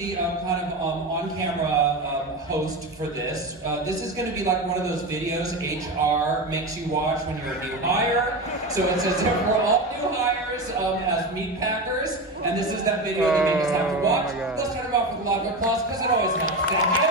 the kind of on-camera host for this. This is going to be like one of those videos HR makes you watch when you're a new hire. So it says we're all new hires as meat packers, and this is that video that they just have to watch. Let's start them off with a lot of applause because it always helps. Thank you.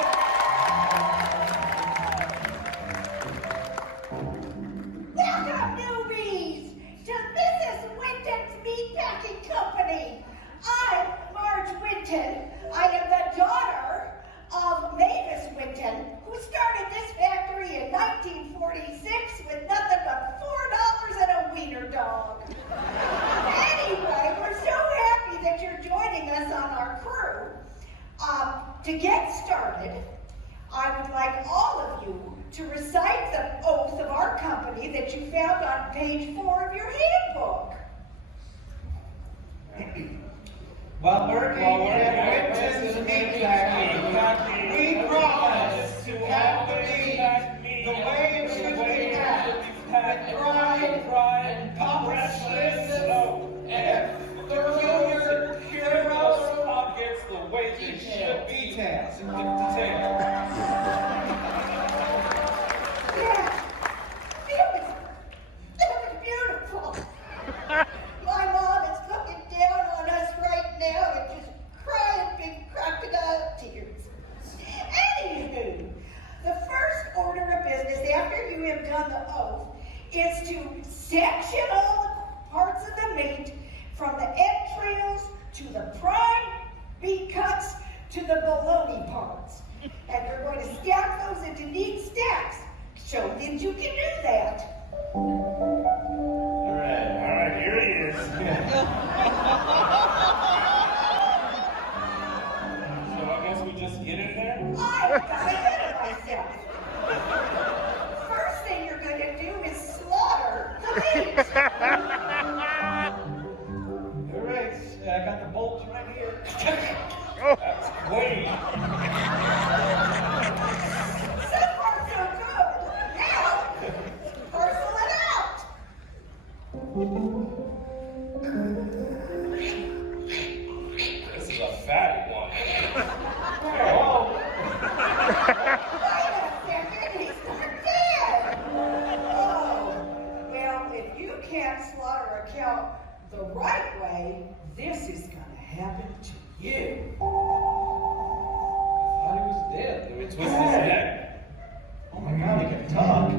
Welcome, newbies, to Mrs. Winton's Meatpacking Company. I'm Marge Winton. I am the daughter of Mavis Winton, who started this factory in 1946 with nothing but $4 and a wiener dog. Anyway, we're so happy that you're joining us on our crew. To get started, I would like all of you to recite the oath of our company that you found on page 4 of your handbook. While working at Winton's Meatpacking, we promise to have the meat the way it should be packed, with pride and compressless and familiar heroes pockets the way they should be detailed. Yeah, it was beautiful. My mom is looking down on us right now and just crying big crocodile tears. Anywho, the first order of business after you have done the oath is to section all the parts of the meat from the entrails to the prime meat cuts to the bologna parts. And you're going to stack those into neat stacks. Show that you can do that. All right, here he is. So I guess we just get in there? I got ahead of myself. First thing you're going to do is slaughter the meat. All right, I got the bolts right here. That's clean. So far, so good. Now, parcel it out. This is a fatty one. Oh. Wait a second, he's not dead. Oh, well, if you can't slaughter a cow the right way, this is going to happen to you. I thought he was dead. Let me twist his neck. Oh my God, he can talk.